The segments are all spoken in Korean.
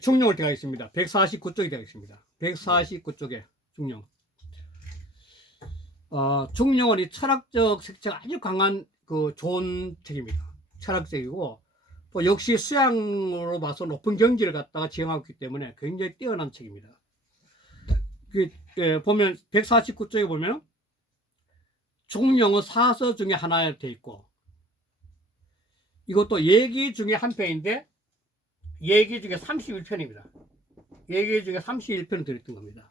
중령을 들어가겠습니다. 149쪽이 되겠습니다. 149쪽에 중령. 중령은 이 철학적 색채가 아주 강한 좋은 책입니다. 철학적이고 또 역시 수양으로 봐서 높은 경지를 갖다가 지향하고 있기 때문에 굉장히 뛰어난 책입니다. 보면 149쪽에 보면 중령은 사서 중에 하나에 되어 있고, 이것도 얘기 중에 한 편인데 얘기 중에 31편입니다. 얘기 중에 31편을 들었던 겁니다.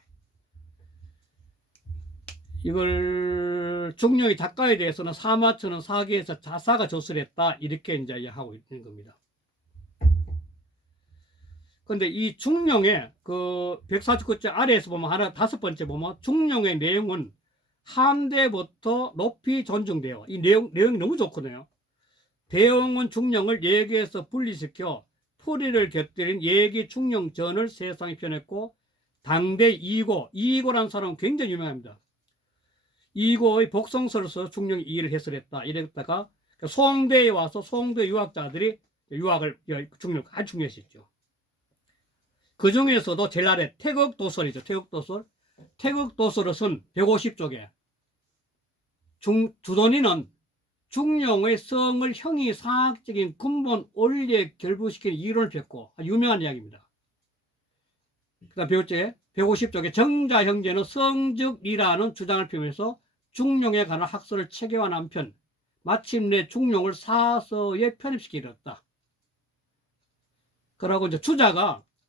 이걸 중령의 작가에 대해서는 사마천은 사기에서 자사가 조설했다 이렇게 이제 하고 있는 겁니다. 그런데 이 중령의 149쪽 아래에서 보면 다섯 번째 보면 중령의 내용은 한대부터 높이 존중돼요. 이 내용이 너무 좋거든요. 대웅은 중령을 예기에서 분리시켜 풀이를 곁들인 예기 중령전을 세상에 펴냈고, 당대 이고라는 사람은 굉장히 유명합니다. 이고의 복성서로서 중령이 이의를 해설했다 이랬다가 송대에 와서 송대 유학자들이 유학을 중령 아주 중요했었죠. 그 중에서도 제일 아래 태극도설이죠. 태극도설은 150쪽에 주돈이는 중령의 성을 형이사학적인 근본 원리에 결부시키는 이론을 폈고 유명한 이야기입니다. 그 다음 150쪽에 정자 형제는 성즉리라는 주장을 펴면서 중령에 관한 학설을 체계화한 한편 마침내 중령을 사서에 편입시키렸다. 그러고 이제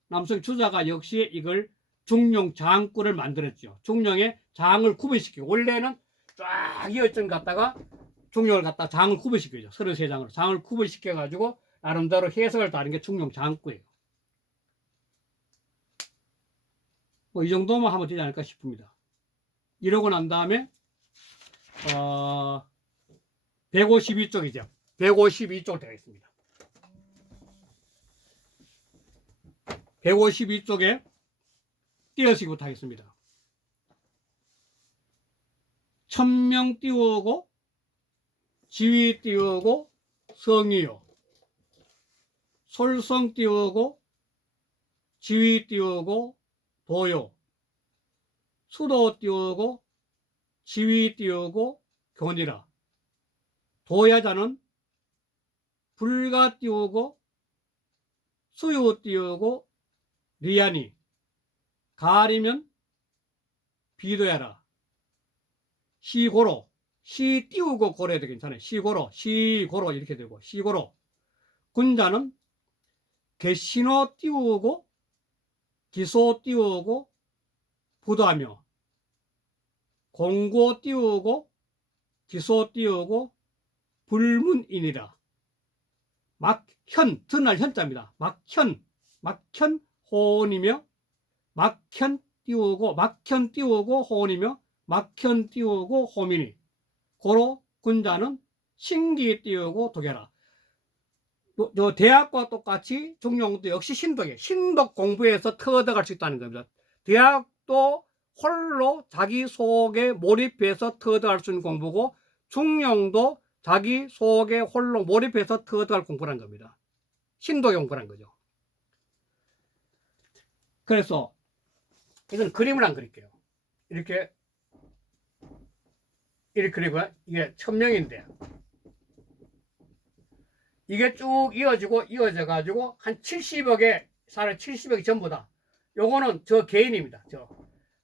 남성 주자가 역시 이걸 중령 장구를 만들었죠. 중령의 장을 구분시키고, 원래는 쫙 이어진 갖다가 중령을 갖다 장을 구분시켜죠. 33장으로 장을 구분시켜 가지고 나름대로 해석을 다른 게 중령 장구예요. 이 정도만 하면 되지 않을까 싶습니다. 이러고 난 다음에 152쪽이죠. 152쪽 되겠습니다. 152쪽에 띄어쓰기부터 하겠습니다. 천명 띄우고 지위 띄우고 성이요, 솔성 띄우고 지위 띄우고 도요, 수도 띄우고 지위 띄우고 교니라. 도야자는 불가 띄우고 수요 띄우고 리아니. 가리면 비도야라. 시고로, 시 띄우고 고려해도 괜찮아요. 시고로 이렇게 되고, 시고로. 군자는 개신호 띄우고 기소 띄우고 부도하며, 공고 띄우고 기소 띄우고 불문인이라. 막현, 드날 현자입니다. 막현 호언이며, 막현 띄우고 호언이며, 막현 띄우고 호민이. 고로 군자는 신기 띄우고 독해라. 대학과 똑같이 중령도 역시 신독 공부해서 터득할 수 있다는 겁니다. 대학도 홀로 자기 속에 몰입해서 터득할 수 있는 공부고, 중령도 자기 속에 홀로 몰입해서 터득할 공부란 겁니다. 신독의 공부란 거죠. 그래서 이건 그림을 안 그릴게요. 이렇게 그리고요. 이게 천명인데 이게 쭉 이어져 가지고 한 70억의 사람 70억이 전부 다. 요거는 저 개인입니다.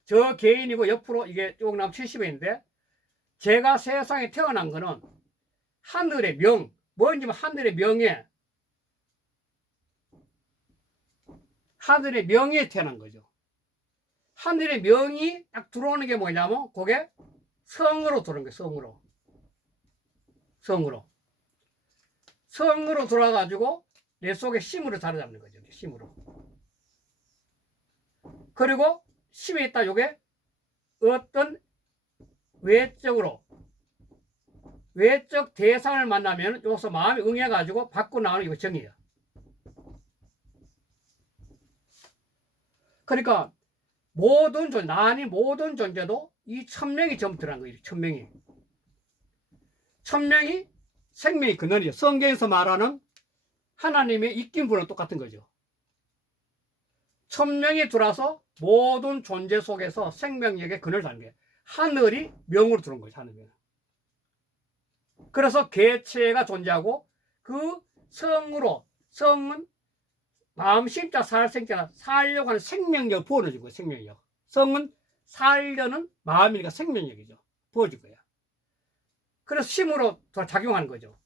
저 개인이고, 옆으로 이게 쭉 나면 70억인데, 제가 세상에 태어난 거는 하늘의 명, 뭔지 하늘의 명에 태어난 거죠. 하늘의 명이 딱 들어오는 게 뭐냐면 그게 성으로 들어오는 거예요. 성으로 들어와가지고 내 속에 심으로 자리 잡는 거죠. 심으로. 그리고 심에 있다 요게 어떤 외적 대상을 만나면 여기서 마음이 응해가지고 밖으로 나오는 이거 정이에요. 그러니까 모든 존재도 이 천명이 전부 들어간 거예요. 천명이 생명의 근원이죠. 성경에서 말하는 하나님의 입김분은 똑같은 거죠. 천명이 들어와서 모든 존재 속에서 생명력의 근을 다는 거예요. 하늘이 명으로 들어온 거죠. 하늘이. 그래서 개체가 존재하고 그 성으로, 성은 마음 심자 살생자가 살려고 하는 생명력을 부어넣어준 거예요. 생명력. 성은 살려는 마음이니까 생명력이죠. 부어준 거예요. 그래서 심으로 작용하는 거죠.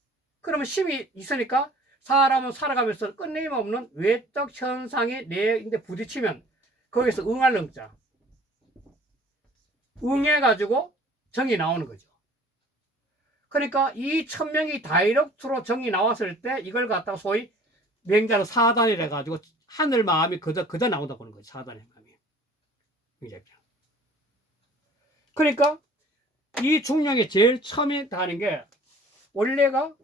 그러면 심이 있으니까 사람은 살아가면서 끊임없는 외적 현상이 내인데 부딪히면 거기서 응할 응자. 응해가지고 정이 나오는 거죠. 그러니까 이 천명이 다이렉트로 정이 나왔을 때 이걸 갖다가 소위 맹자는 사단이라 가지고 하늘 마음이 그저 나온다고 보는 거죠. 사단의 마음이. 그러니까 이 중령이 제일 처음에 다는 게 원래가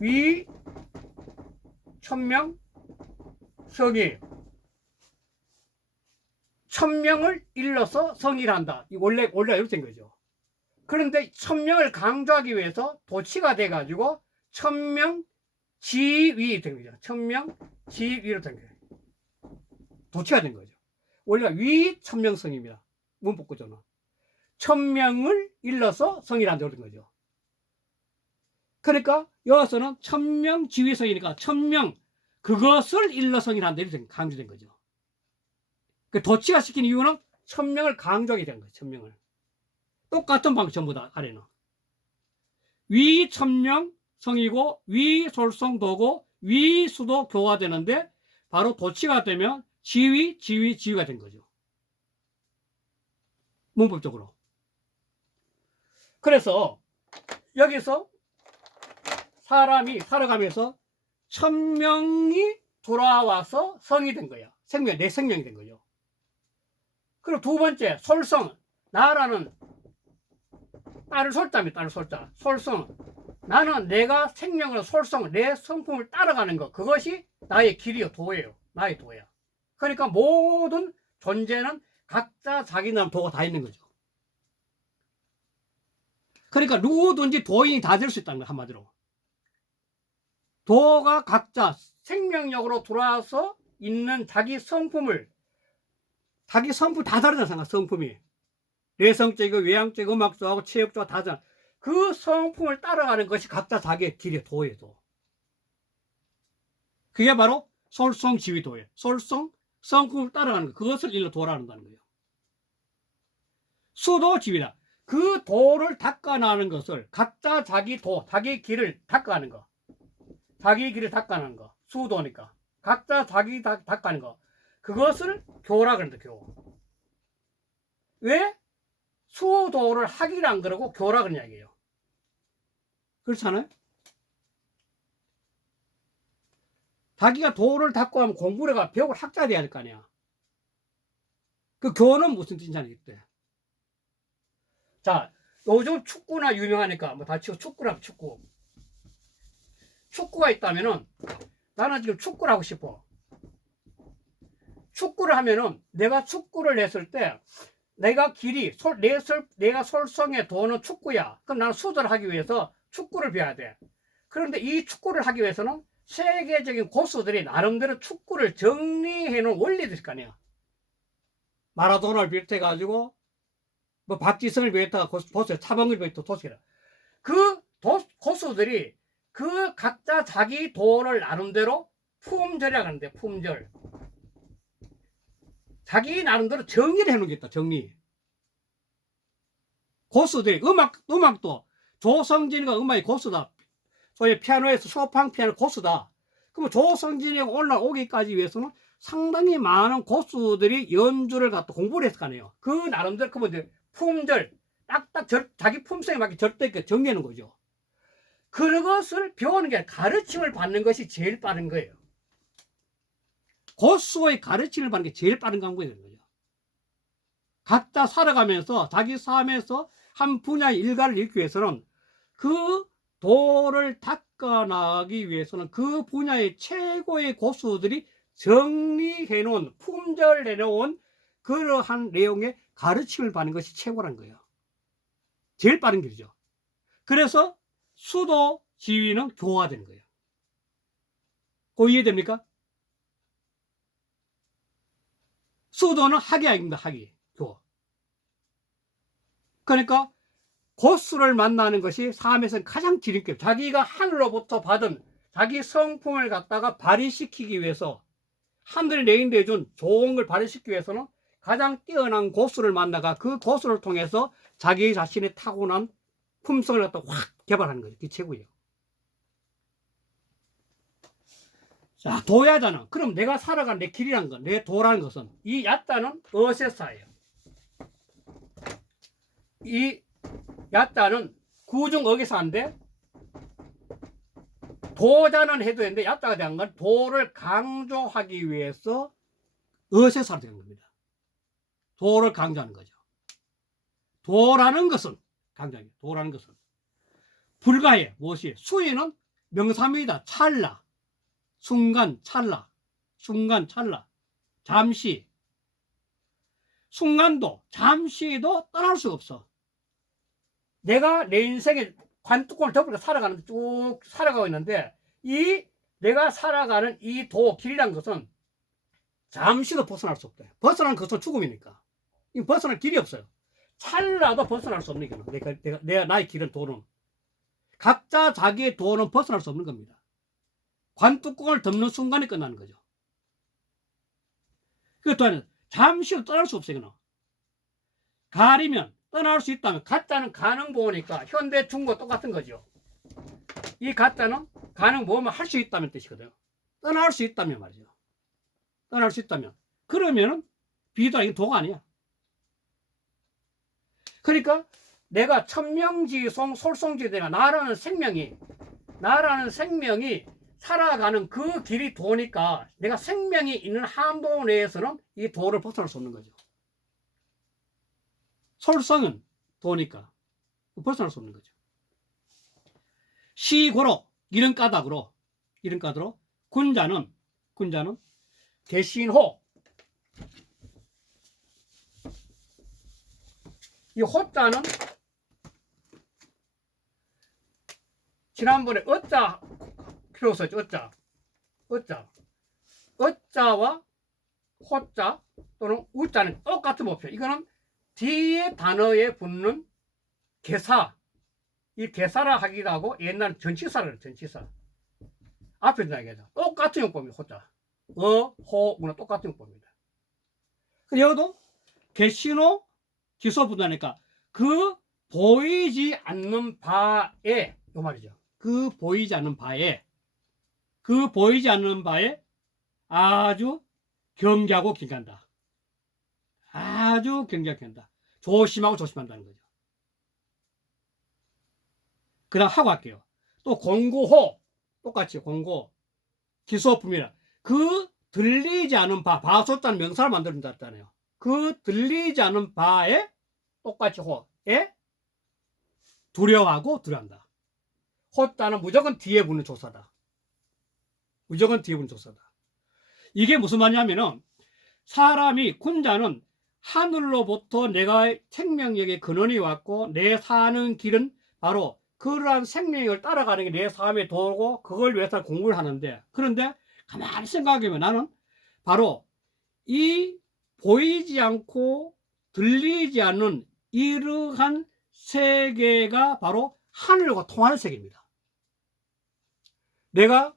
위 천명 성이 천명을 일러서 성이란다. 원래 이렇게 된 거죠. 그런데 천명을 강조하기 위해서 도치가 돼가지고 천명지위 된 거죠. 천명지위로 된 거예요. 도치가 된 거죠. 원래가 위천명성입니다. 문법구조는. 천명을 일러서 성이란다. 그런 거죠. 그러니까 여기서는 천명지위성이니까 천명 그것을 일러 성이란다. 이렇게 강조된 거죠. 그 도치가 시킨 이유는 천명을 강조하게 된 거예요. 천명을. 똑같은 방식 전부 다 아래는. 위천명 성이고 위솔성도고 위수도 교화되는데 바로 도치가 되면 지위가 된 거죠. 문법적으로. 그래서 여기서 사람이 살아가면서 천명이 돌아와서 성이 된 거야. 내 생명이 된 거죠. 그리고 두 번째, 솔성. 나라는 딸을 솔자입니다. 딸을 솔자. 솔성. 나는 내가 생명을 솔성, 내 성품을 따라가는 것. 그것이 나의 길이요, 도예요. 나의 도야. 그러니까 모든 존재는 각자 자기 나름 도가 다 있는 거죠. 그러니까 누구든지 도인이 다 될 수 있다는 거예요. 한마디로. 도가 각자 생명력으로 돌아와서 있는 자기 성품 다 다르잖아. 생각 성품이. 내성적이고 외향적이고 음악 좋아하고 체육 좋아하고 다 다르잖아. 그 성품을 따라가는 것이 각자 자기의 길이에요. 도예요. 도. 그게 바로 솔성지위도예요. 솔성, 성품을 따라가는 거. 그것을 일러 도라는 거예요. 수도지위다. 그 도를 닦아나는 것을 각자 자기 도, 자기 길을 닦아가는 거. 자기 길을 닦아가는 거. 수도니까. 각자 자기 닦아가는 거. 그것을 교라 그런다. 교. 왜? 수도를 하기를 안 그러고 교라 그런 이야기예요. 그렇잖아요? 자기가 도를 닦고 하면 공부를 해가 배우고 학자 돼야 될 거 아니야. 그 교는 무슨 뜻이냐 이때. 자, 요즘 축구나 유명하니까 뭐 다 치고 축구라 축구. 축구가 있다면은 나는 지금 축구를 하고 싶어. 축구를 하면은 내가 축구를 했을 때 내가 길이 내가 솔성의 도는 축구야. 그럼 나는 수도를 하기 위해서 축구를 배워야 돼. 그런데 이 축구를 하기 위해서는 세계적인 고수들이 나름대로 축구를 정리해 놓은 원리들일 거 아니야. 마라도나를 비롯해 가지고 뭐 박지성을 비롯해 보세요. 차범근을 비롯해 도시라. 그 고수들이 그 각자 자기 도를 나름대로 품절이라고 하는데 품절. 자기 나름대로 정리를 해놓은 게 있다. 정리. 고수들이 음악도 조성진이가 음악의 고수다. 소위 피아노에서 쇼팽 피아노 고수다. 그러면 조성진이 올라오기까지 위해서는 상당히 많은 고수들이 연주를 갖다 공부를 했을 거 아니에요. 그 나름대로 그러면 이제 품절 딱딱 자기 품성에 맞게 절대 있게 정리하는 거죠. 그것을 배우는 게 가르침을 받는 것이 제일 빠른 거예요. 고수의 가르침을 받는 게 제일 빠른 강구가 되는 거죠. 각자 살아가면서 자기 삶에서 한 분야의 일가를 잃기 위해서는 그 도를 닦아나가기 위해서는 그 분야의 최고의 고수들이 정리해 놓은 품절 내놓은 그러한 내용의 가르침을 받는 것이 최고란 거예요. 제일 빠른 길이죠. 그래서 수도 지위는 교화되는 거예요. 그거 이해됩니까? 수도는 학이야입니다. 학이. 교. 그러니까 고수를 만나는 것이 삶에서는 가장 지름길. 자기가 하늘로부터 받은 자기 성품을 갖다가 발휘시키기 위해서, 하늘이 내인데 준 좋은 걸 발휘시키기 위해서는 가장 뛰어난 고수를 만나가 그 고수를 통해서 자기 자신의 타고난 품성을 갖다 확 개발하는 거죠. 그게 최고예요. 자, 도야자는, 그럼 내가 살아간 내 길이란 것, 내 도라는 것은, 이 야자는 어세사예요. 이 야자는 구중 어기사인데, 도자는 해도 되는데, 야자가 된 건 도를 강조하기 위해서 어세사로 된 겁니다. 도를 강조하는 거죠. 도라는 것은, 강조하는 거예요. 도라는 것은. 불가해, 무엇이? 수에는 명사입니다. 찰나. 순간, 찰나. 순간, 찰나. 잠시. 순간도, 잠시도 떠날 수가 없어. 내가 내 인생에 관뚜껑을 덮고 살아가는데 쭉 살아가고 있는데, 이 내가 살아가는 이 도, 길이란 것은 잠시도 벗어날 수 없다. 벗어나는 것은 죽음이니까. 이 벗어날 길이 없어요. 찰나도 벗어날 수 없는 거는. 내가 나의 길은 도는. 각자 자기의 도는 벗어날 수 없는 겁니다. 관뚜껑을 덮는 순간이 끝나는 거죠. 그 또한 잠시도 떠날 수 없어요. 이거는. 가리면 떠날 수 있다면, 가짜는 가능 보호니까 현대 중고 똑같은 거죠. 이 가짜는 가능 보호만 할 수 있다면 뜻이거든요. 떠날 수 있다면 말이죠. 떠날 수 있다면. 그러면은 비도 이게 도가 아니야. 그러니까 내가 천명지송 솔송지대가 나라는 생명이 살아가는 그 길이 도니까 내가 생명이 있는 한도 내에서는 이 도를 벗어날 수 없는 거죠. 솔성은 도니까 벗어날 수 없는 거죠. 시고로 이른가닥으로 군자는 개신호, 이 호자는 지난번에 어자 필요 없었죠. 어자와 호자 또는 우자는 똑같은 목표. 이거는 뒤에 단어에 붙는 개사, 이 개사라 하기도 하고 옛날 전치사를 전치사 앞에 나가죠. 똑같은 용법입니다. 호자, 호우는 똑같은 용법입니다. 여기도 개신호 기소 분다니까 그 보이지 않는 바에, 요 말이죠. 그 보이지 않는 바에 아주 경계하고 긴간다. 아주 경계하고 긴간다. 조심하고 조심한다는 거죠. 그 다음 하고 할게요. 또 공고호, 똑같이 공고, 기소품이라. 그 들리지 않은 바, 바소자는 명사를 만들어준다 했잖아요. 그 들리지 않은 바에 똑같이 호에 두려워하고 두려워한다. 호자는 무조건 뒤에 붙는 조사다. 무조건 뒤에 붙는 조사다. 이게 무슨 말이냐면은, 사람이, 군자는 하늘로부터 내가 생명력의 근원이 왔고 내 사는 길은 바로 그러한 생명력을 따라가는 게 내 삶의 도고, 그걸 위해서 공부를 하는데, 그런데 가만히 생각해보면 나는 바로 이 보이지 않고 들리지 않는 이러한 세계가 바로 하늘과 통하는 세계입니다. 내가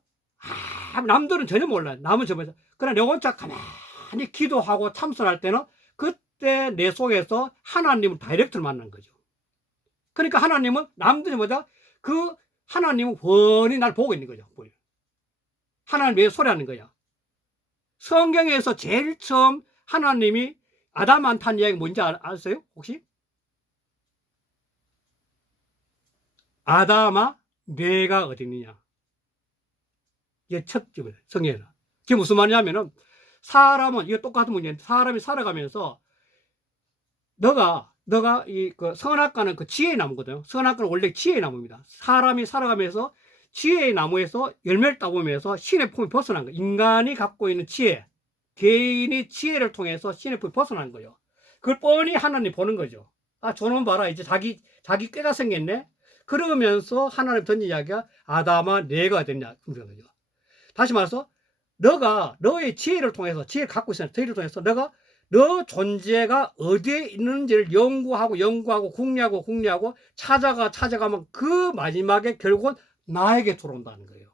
남들은 전혀 몰라요. 남은 전혀. 그러나 내 혼자 가만히 기도하고 참선할 때는 그때 내 속에서 하나님을 다이렉트로 만난 거죠. 그러니까 하나님은 남들보다 그 하나님은 훤히 날 보고 있는 거죠. 하나님 왜 소리하는 거야? 성경에서 제일 처음 하나님이 아담한테 한 이야기 뭔지 아세요? 혹시? 아담아, 뇌가 어디 있느냐? 이게 첫 질문, 성경에는. 그게 무슨 말이냐면은, 사람은, 이거 똑같은 문제인데, 사람이 살아가면서, 너가 그 선악과는 그 지혜의 나무거든요. 선악과는 원래 지혜의 나무입니다. 사람이 살아가면서 지혜의 나무에서 열매를 따보면서 신의 품을 벗어난 거예요. 인간이 갖고 있는 지혜, 개인이 지혜를 통해서 신의 품을 벗어난 거예요. 그걸 뻔히 하나님 보는 거죠. 아, 저놈 봐라. 이제 자기 꾀가 생겼네. 그러면서 하나님 던진 이야기가 아담아, 내가 됐냐. 그런 거죠. 다시 말해서, 너가 너의 지혜를 통해서, 지혜를 갖고 있는 지혜를 통해서 너가 너 존재가 어디에 있는지를 연구하고 궁리하고 찾아가면 그 마지막에 결국은 나에게 들어온다는 거예요.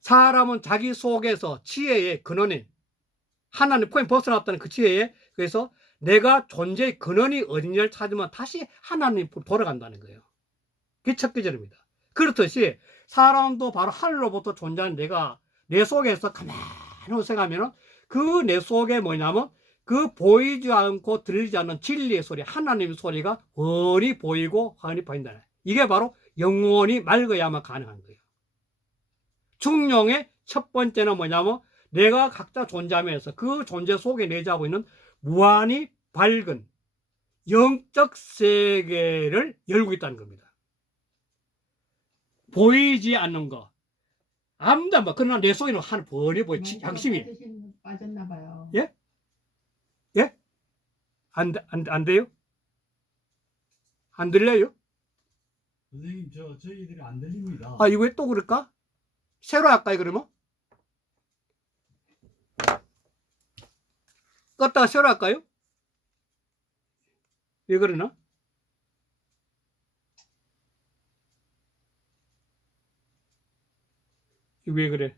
사람은 자기 속에서 지혜의 근원인 하나님 포인 벗어났다는 그 지혜에, 그래서 내가 존재의 근원이 어디냐를 찾으면 다시 하나님으로 돌아간다는 거예요. 그게 첫 계절입니다. 그렇듯이 사람도 바로 하늘로부터 존재하는 내가 내 속에서 가만히 생각하면 그 내 속에 뭐냐면 그 보이지 않고 들리지 않는 진리의 소리, 하나님의 소리가 훤히 보이고 훤히 보인다. 이게 바로 영원히 맑아야만 가능한 거예요. 중용의 첫 번째는 뭐냐면 내가 각자 존재하면서 그 존재 속에 내재하고 있는 무한히 밝은 영적 세계를 열고 있다는 겁니다. 보이지 않는 거 아무도 안 봐. 그러나 내 속에는 하나 번이 보여. 양심이. 빠졌나 봐요. 예? 예? 안 돼요? 안 들려요? 선생님, 저희들이 안 들립니다. 아, 이거 왜 또 그럴까? 새로 할까요, 그러면? 껐다가 새로 할까요? 왜 그러나? 이거 왜 그래?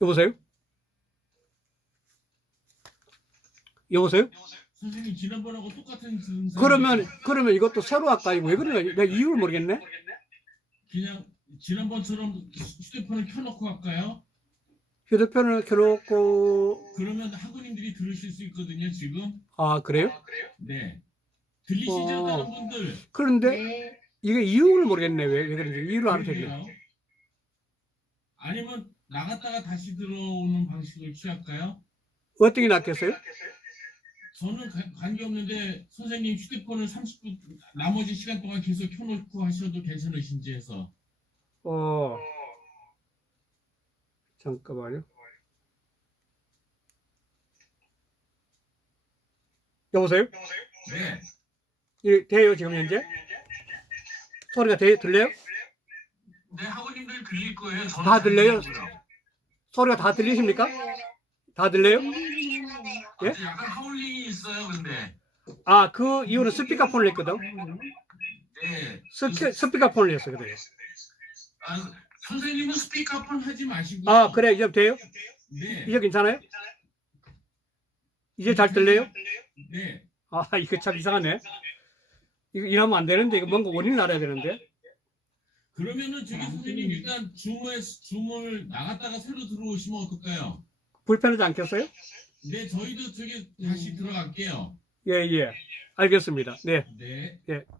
여보세요? 여보세요? 선생님, 지난번하고 똑같은 증상. 그러면 이것도 새로 할까요? 왜 그러나? 내가 이유를 모르겠네? 그냥 지난번처럼 휴대폰을 켜놓고 할까요? 휴대폰을 켜놓고, 그러면 학우님들이 들으실 수 있거든요, 지금. 아, 그래요? 네. 들리시죠, 다른 분들? 그런데 네. 이게 이유를 모르겠네. 왜 그런지. 이유를 안 되겠네. 그러게요. 아니면 나갔다가 다시 들어오는 방식을 취할까요? 어떻게 낫겠어요? 저는 관계없는데 선생님 휴대폰을 30분 나머지 시간 동안 계속 켜놓고 하셔도 괜찮으신지 해서. 잠깐만요. 여보세요? 네. 이 돼요, 지금 현재? 소리가 들려요? 네, 학우님들 들릴 거예요. 저는 다 들려요? 들리고요. 소리가 다 들리십니까? 다 들려요? 예? 아주 약간 하울링이 있어요, 근데. 아, 그 이유는 스피커폰을 했거든. 네. 스피커폰을 했어, 그래요. 아, 선생님은 스피커폰 하지 마시고. 아, 그래, 이제 돼요? 네. 이제 괜찮아요? 이제 잘 들려요? 네. 아, 이거 참 이상하네. 이거 이러면 안 되는데, 이거 뭔가 원인을 알아야 되는데. 그러면은 저기 선생님 일단 줌을 나갔다가 새로 들어오시면 어떨까요? 불편하지 않겠어요? 네, 저희도 저기 다시 들어갈게요. 예, 예. 알겠습니다. 네. 네. 예.